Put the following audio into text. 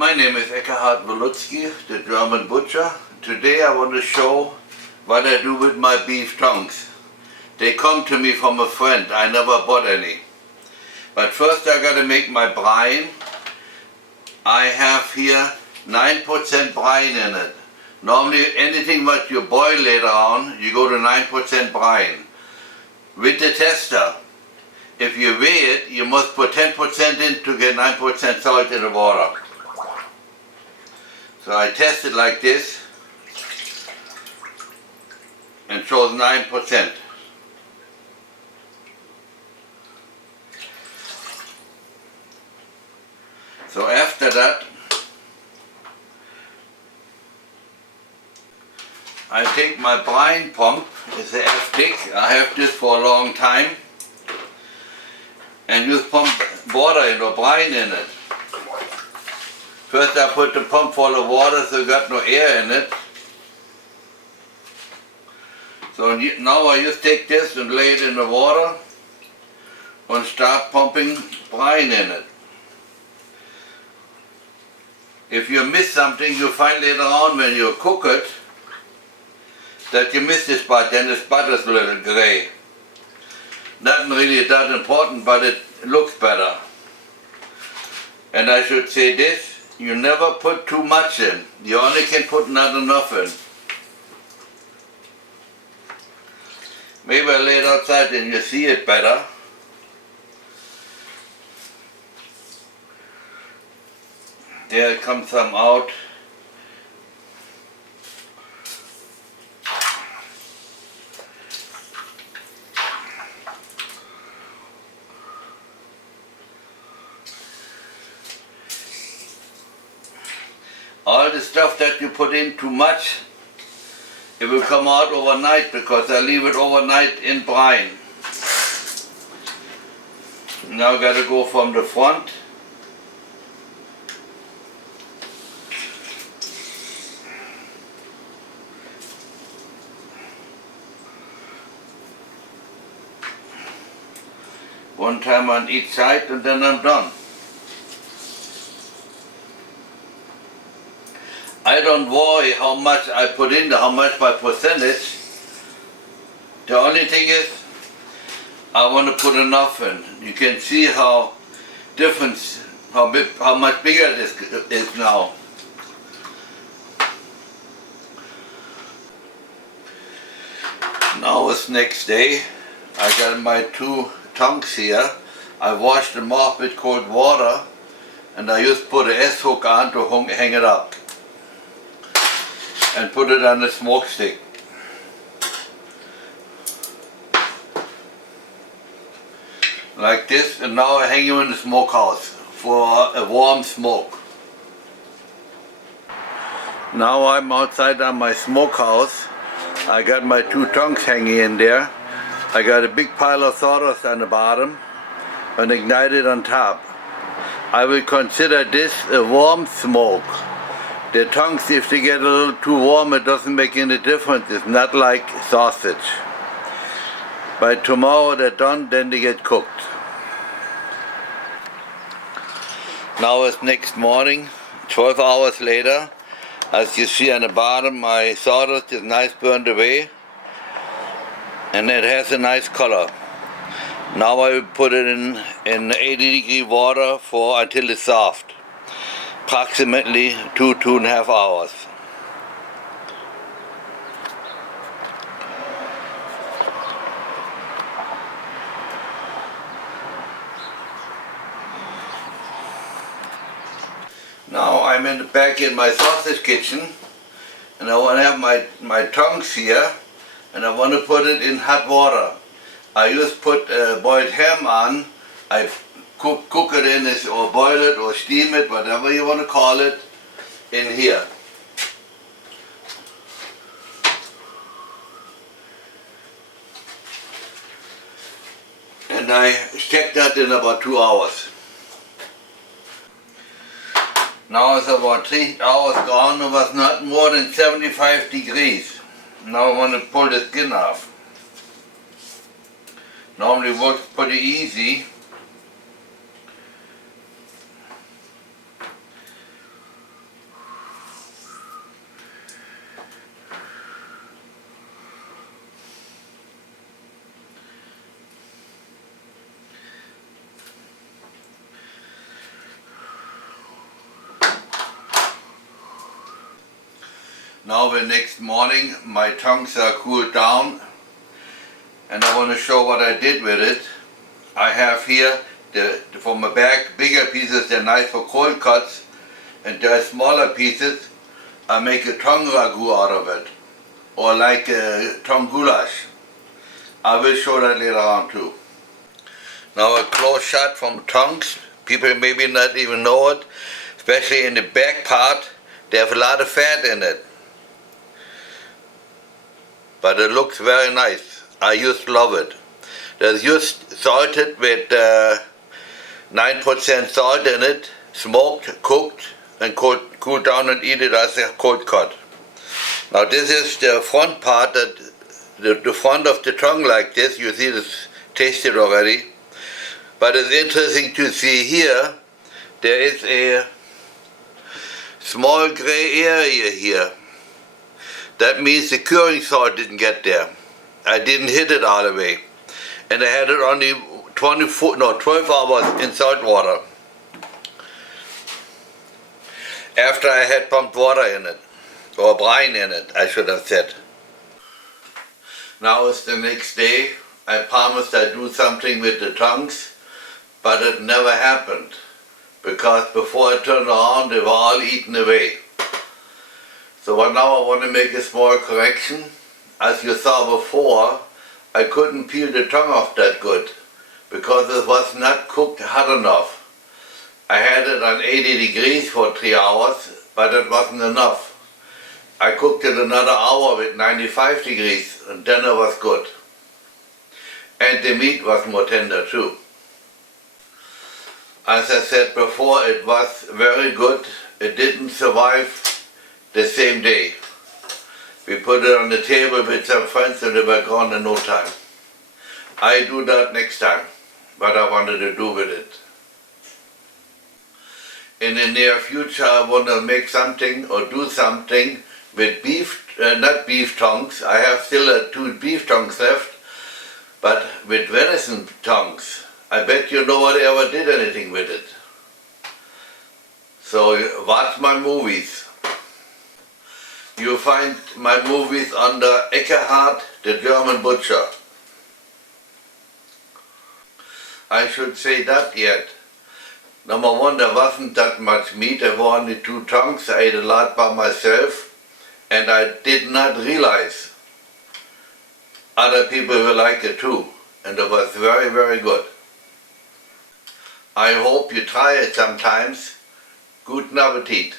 My name is Eckhard Wolutzki, the German butcher. Today I want to show what I do with my beef tongues. They come to me from a friend, I never bought any. But first I gotta make my brine. I have here 9% brine in it. Normally anything what you boil later on, you go to 9% brine. With the tester, if you weigh it, you must put 10% in to get 9% salt in the water. So I test it like this, and shows 9%. So after that, I take my brine pump, it's a F-Tick, I have this for a long time, and just pump water in or brine in it. First I put the pump full of water so it got no air in it. So now I just take this and lay it in the water and start pumping brine in it. If you miss something, you find later on when you cook it that you miss this spot, then the spot is a little gray. Nothing really that important, but it looks better. And I should say this, you never put too much in. You only can put not enough in. Maybe I lay it outside and you see it better. There comes some out. All the stuff that you put in too much, it will come out overnight because I leave it overnight in brine. Now I gotta go from the front. One time on each side and then I'm done. I don't worry how much I put in, how much by percentage. The only thing is, I want to put enough in. You can see how difference, how much bigger this is now. Now it's next day. I got my two tongues here. I washed them off with cold water, and I just put an S-hook on to hang it up. And put it on the smoke stick. Like this, and now I hang you in the smokehouse for a warm smoke. Now I'm outside on my smokehouse. I got my two tongues hanging in there. I got a big pile of sawdust on the bottom and ignited on top. I will consider this a warm smoke. The tongues, if they get a little too warm, it doesn't make any difference. It's not like sausage. By tomorrow they're done, then they get cooked. Now it's next morning, 12 hours later. As you see on the bottom, my sawdust is nice burned away. And it has a nice color. Now I will put it in 80-degree water until it's soft. Approximately 2.5 hours. Now I'm back in my sausage kitchen, and I want to have my tongues here, and I want to put it in hot water. I just put boiled ham on. I cook it in this, or boil it, or steam it, whatever you want to call it, in here. And I check that in about 2 hours. Now it's about 3 hours gone. It was not more than 75 degrees. Now I want to pull the skin off. Normally works pretty easy. Now the next morning my tongues are cooled down and I want to show what I did with it. I have here from a bag bigger pieces, they're nice for cold cuts, and there are smaller pieces. I make a tongue ragu out of it, or like a tongue goulash. I will show that later on too. Now a close shot from tongues. People maybe not even know it, especially in the back part. They have a lot of fat in it, but it looks very nice. I used to love it. There's just salted with 9% salt in it, smoked, cooked, and cooled down and eat it as a cold cut. Now this is the front part, that the front of the tongue like this. You see this tasted already. But it's interesting to see here, there is a small gray area here. That means the curing salt didn't get there. I didn't hit it all the way. And I had it only 12 hours in salt water. After I had pumped water in it, or brine in it, I should have said. Now it's the next day. I promised I'd do something with the tongues, but it never happened, because before I turned around they were all eaten away. So now I want to make a small correction. As you saw before, I couldn't peel the tongue off that good, because it was not cooked hot enough. I had it on 80 degrees for 3 hours, but it wasn't enough. I cooked it another hour with 95 degrees, and then it was good. And the meat was more tender too. As I said before, it was very good. It didn't survive the same day. We put it on the table with some friends and they were gone in no time. I do that next time, what I wanted to do with it. In the near future I want to make something or do something with beef, not beef tongues. I have still 2 beef tongues left, but with venison tongues. I bet you nobody ever did anything with it. So watch my movies. You find my movies under Eckhart, the German butcher. I should say that yet. Number one, there wasn't that much meat. There were only 2 tongues. I ate a lot by myself, and I did not realize other people will like it too. And it was very, very good. I hope you try it sometimes. Guten Appetit.